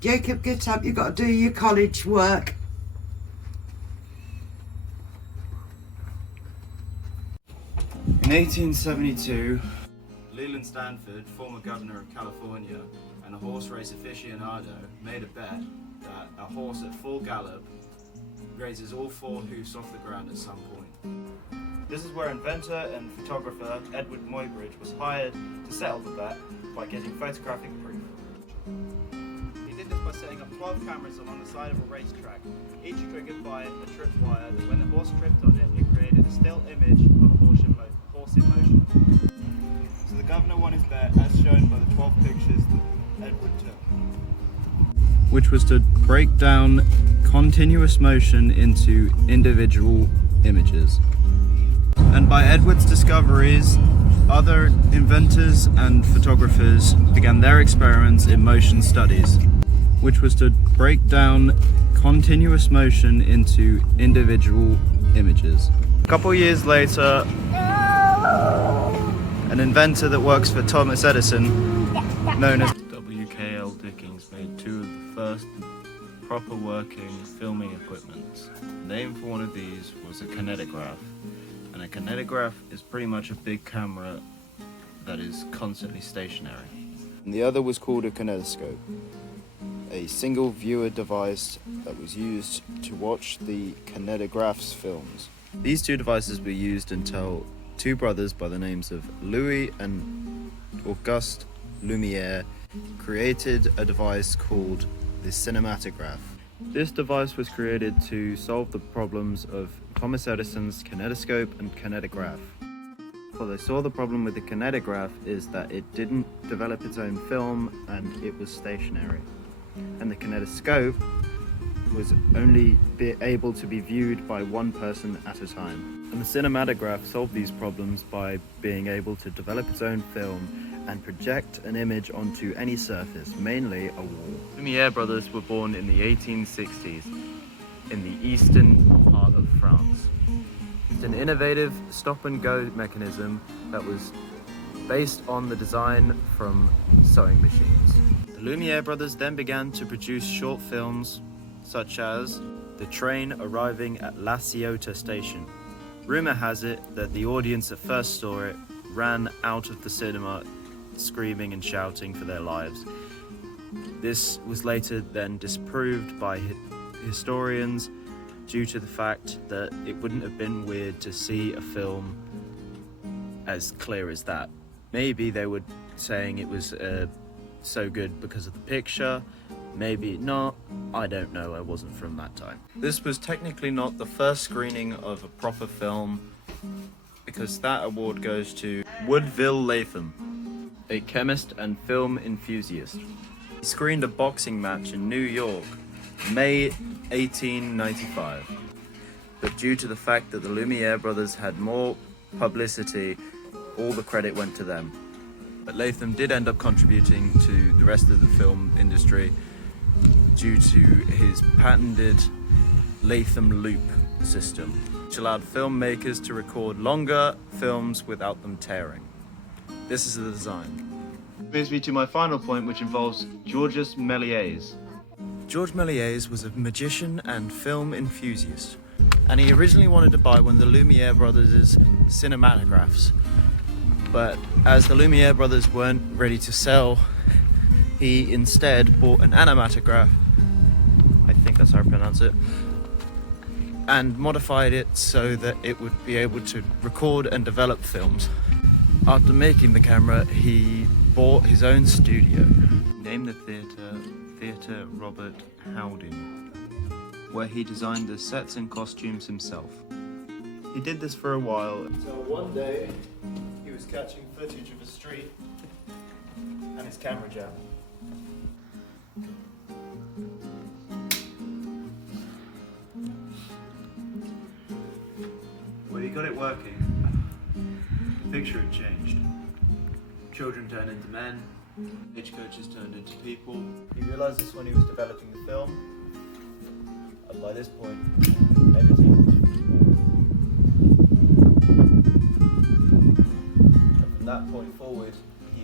Jacob, get up, you've got to do your college work. In 1872, Leland Stanford, former governor of California and a horse race aficionado, made a bet that a horse at full gallop raises all four hoofs off the ground at some point. This is where inventor and photographer Edward Muybridge was hired to settle the bet by getting photographic proof. He did this by setting up 12 cameras along the side of a racetrack, each triggered by a tripwire that when the horse tripped on it, it created a still image of a horse in motion. So the governor won his bet as shown by the 12 pictures that Edward took, which was to break down continuous motion into individual images. And by Edward's discoveries, other inventors and photographers began their experiments in motion studies, which was to break down continuous motion into individual images. A couple years later, an inventor that works for Thomas Edison, known as W.K.L. Dickens, made two of the first proper working filming equipment. The name for one of these was a kinetograph. And a kinetograph is pretty much a big camera that is constantly stationary. And the other was called a kinetoscope, a single viewer device that was used to watch the kinetograph's films. These two devices were used until two brothers by the names of Louis and Auguste Lumière created a device called the cinematograph. This device was created to solve the problems of Thomas Edison's kinetoscope and kinetograph. What they saw the problem with the kinetograph is that it didn't develop its own film and it was stationary. And the kinetoscope was only able to be viewed by one person at a time. And the cinematograph solved these problems by being able to develop its own film and project an image onto any surface, mainly a wall. Lumière brothers were born in the 1860s in the eastern part of France. It's an innovative stop-and-go mechanism that was based on the design from sewing machines. The Lumière brothers then began to produce short films such as The Train Arriving at La Ciotat Station. Rumor has it that the audience that first saw it ran out of the cinema screaming and shouting for their lives. This was later then disproved by historians due to the fact that it wouldn't have been weird to see a film as clear as that. Maybe they were saying it was so good because of the picture, maybe not, I don't know, I wasn't from that time. This was technically not the first screening of a proper film, because that award goes to Woodville Latham, a chemist and film enthusiast. He screened a boxing match in New York, May 1895. But due to the fact that the Lumière brothers had more publicity, all the credit went to them. But Latham did end up contributing to the rest of the film industry due to his patented Latham loop system, which allowed filmmakers to record longer films without them tearing. This is the design. Brings me to my final point, which involves Georges Méliès. Georges Méliès was a magician and film enthusiast, and he originally wanted to buy one of the Lumière brothers' cinematographs. But as the Lumière brothers weren't ready to sell, he instead bought an animatograph, I think that's how I pronounce it, and modified it so that it would be able to record and develop films. After making the camera, he bought his own studio, named the Theatre Robert Houdin, where he designed the sets and costumes himself. He did this for a while, until one day he was catching footage of a street and his camera jammed. When he got it working, the picture had changed. Children turned into men, stagecoaches turned into people. He realised this when he was developing the film, and by this point, editing was and from that point forward, he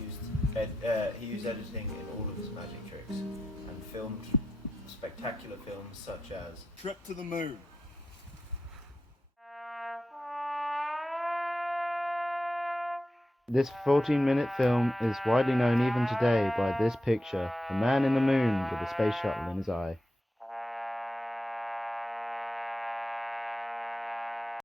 used editing in all of his magic tricks, and filmed spectacular films such as Trip to the Moon. This 14-minute film is widely known even today by this picture, the man in the moon with a space shuttle in his eye.